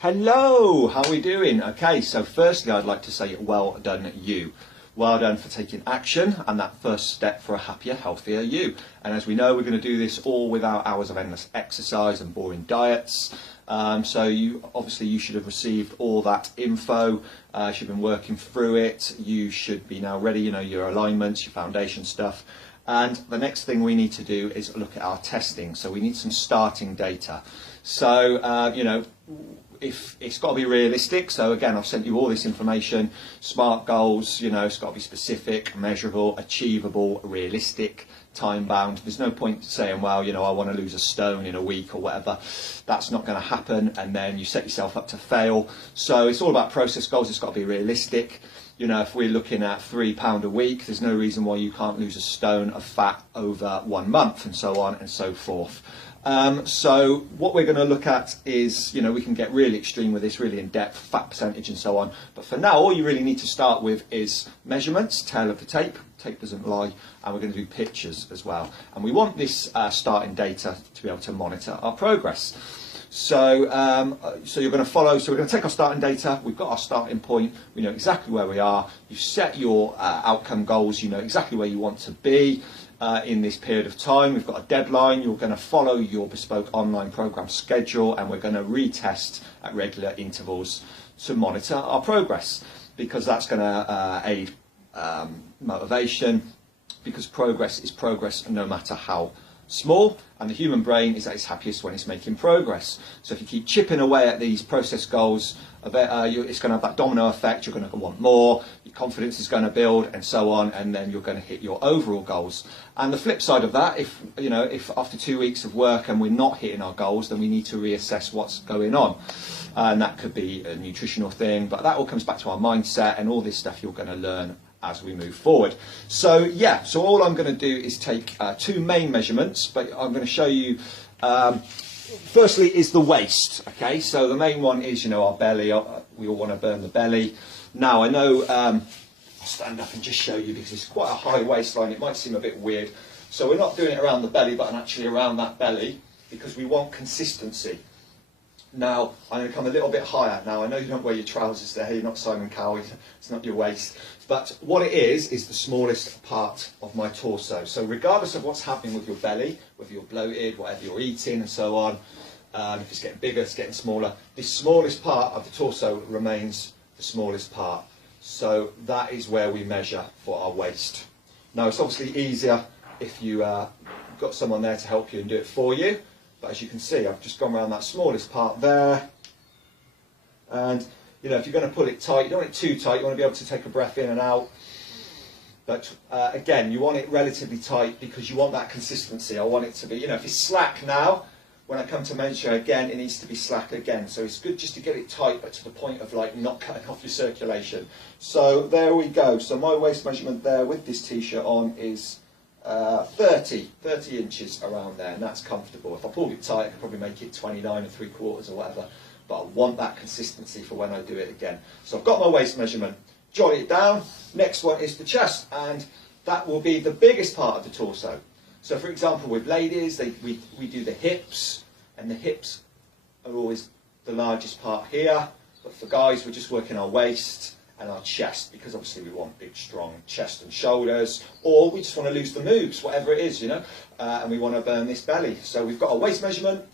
Hello, how are we doing? Okay, so firstly I'd like to say well done you. Well done for taking action and that first step for a happier, healthier you. And as we know, we're going to do this all without hours of endless exercise and boring diets. So you should have received all that info. You should have been working through it. You should be now ready, your alignments, your foundation stuff. And the next thing we need to do is look at our testing. So we need some starting data. So, if it's got to be realistic, so again, I've sent you all this information, SMART goals, it's got to be specific, measurable, achievable, realistic, time bound. There's no point saying, well, I want to lose a stone in a week or whatever. That's not going to happen, and then you set yourself up to fail. So it's all about process goals. It's got to be realistic. If we're looking at £3 a week, there's no reason why you can't lose a stone of fat over 1 month, and so on and so forth. So what we're going to look at is, we can get really extreme with this, really in depth, fat percentage and so on. But for now, all you really need to start with is measurements, tail of the tape. Tape doesn't lie, and we're going to do pictures as well. And we want this starting data to be able to monitor our progress. So you're going to follow. So we're going to take our starting data. We've got our starting point. We know exactly where we are. You've set your outcome goals. You know exactly where you want to be in this period of time. We've got a deadline. You're going to follow your bespoke online program schedule, and we're going to retest at regular intervals to monitor our progress, because that's going to aid motivation, because progress is progress no matter how small, and the human brain is at its happiest when it's making progress. So if you keep chipping away at these process goals, it's going to have that domino effect. You're going to want more, your confidence is going to build, and so on, and then you're going to hit your overall goals. And the flip side of that, if after 2 weeks of work and we're not hitting our goals, then we need to reassess what's going on. And that could be a nutritional thing, but that all comes back to our mindset and all this stuff you're going to learn as we move forward. So all I'm going to do is take two main measurements, but I'm going to show you firstly is the waist. Okay, so the main one is our belly. We all want to burn the belly. Now I know I'll stand up and just show you, because it's quite a high waistline. It might seem a bit weird. So we're not doing it around the belly, but actually around that belly, because we want consistency. Now, I'm going to come a little bit higher. Now, I know you don't wear your trousers there, you're not Simon Cowell, it's not your waist. But what it is the smallest part of my torso. So regardless of what's happening with your belly, whether you're bloated, whatever you're eating and so on, if it's getting bigger, it's getting smaller, the smallest part of the torso remains the smallest part. So that is where we measure for our waist. Now, it's obviously easier if you got someone there to help you and do it for you. But as you can see, I've just gone around that smallest part there. And, if you're going to pull it tight, you don't want it too tight. You want to be able to take a breath in and out. But again, you want it relatively tight, because you want that consistency. I want it to be, if it's slack now, when I come to measure again, it needs to be slack again. So it's good just to get it tight, but to the point of not cutting off your circulation. So there we go. So my waist measurement there with this t-shirt on is 30 inches around there, and that's comfortable. If I pulled it tight, I could probably make it 29 3/4 or whatever, but I want that consistency for when I do it again. So I've got my waist measurement, jot it down. Next one is the chest, and that will be the biggest part of the torso. So for example, with ladies, we do the hips, and the hips are always the largest part here, but for guys, we're just working our waist and our chest, because obviously we want big, strong chest and shoulders, or we just want to lose the moves, whatever it is, and we want to burn this belly. So we've got our waist measurement,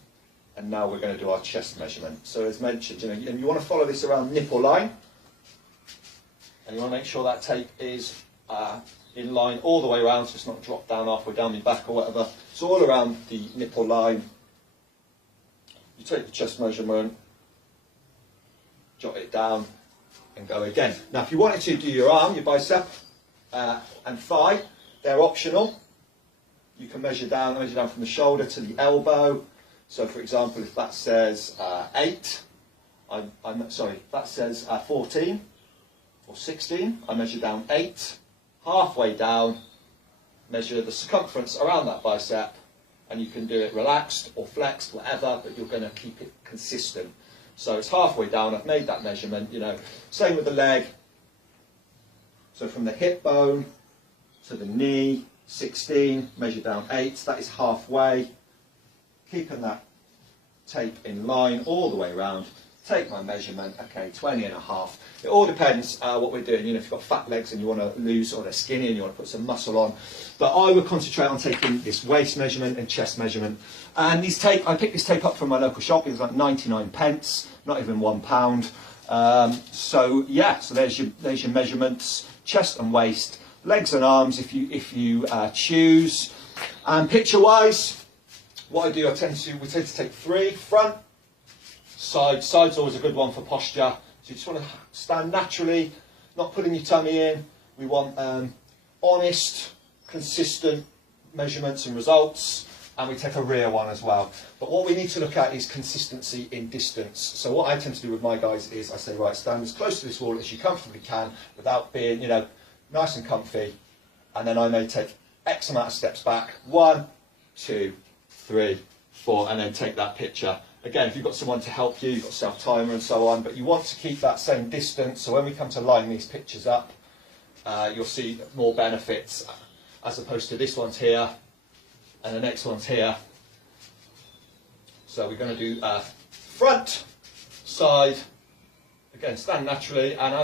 and now we're going to do our chest measurement. So as mentioned, and you want to follow this around nipple line, and you want to make sure that tape is in line all the way around, so it's not dropped down halfway down my back or whatever. It's all around the nipple line. You take the chest measurement, jot it down, and go again. Now, if you wanted to do your arm, your bicep and thigh, they're optional. You can measure down from the shoulder to the elbow. So, for example, if that says 8, that says 14 or 16, I measure down 8, halfway down, measure the circumference around that bicep, and you can do it relaxed or flexed, whatever, but you're going to keep it consistent. So it's halfway down, I've made that measurement, Same with the leg. So from the hip bone to the knee, 16, measure down 8, that is halfway. Keeping that tape in line all the way around take my measurement, okay, 20.5. It all depends what we're doing. You know, if you've got fat legs and you want to lose, or they're skinny and you want to put some muscle on. But I would concentrate on taking this waist measurement and chest measurement. And these tape, I picked this tape up from my local shop. It was like 99 pence, not even £1. So yeah, so there's your measurements, chest and waist, legs and arms if you choose. And picture-wise, what I do, we tend to take 3, front, side. Side's always a good one for posture. So you just want to stand naturally, not putting your tummy in. We want honest, consistent measurements and results. And we take a rear one as well. But what we need to look at is consistency in distance. So what I tend to do with my guys is I say, right, stand as close to this wall as you comfortably can without being, you know, nice and comfy. And then I may take X amount of steps back. 1, 2, 3, 4, and then take that picture. Again, if you've got someone to help you, you've got self-timer and so on, but you want to keep that same distance. So when we come to line these pictures up, you'll see more benefits as opposed to this one's here and the next one's here. So we're going to do front, side, again, stand naturally, and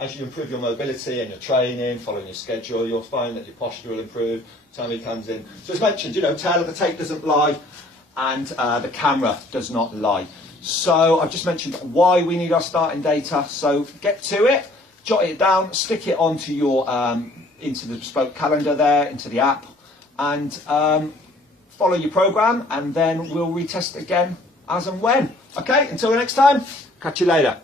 as you improve your mobility and your training, following your schedule, you'll find that your posture will improve, tummy comes in. So as mentioned, you know, tail of the tape doesn't lie, and the camera does not lie. So I've just mentioned why we need our starting data. So get to it, jot it down, stick it onto your into the bespoke calendar there, into the app, and follow your program, and then we'll retest again as and when. Okay, until the next time, catch you later.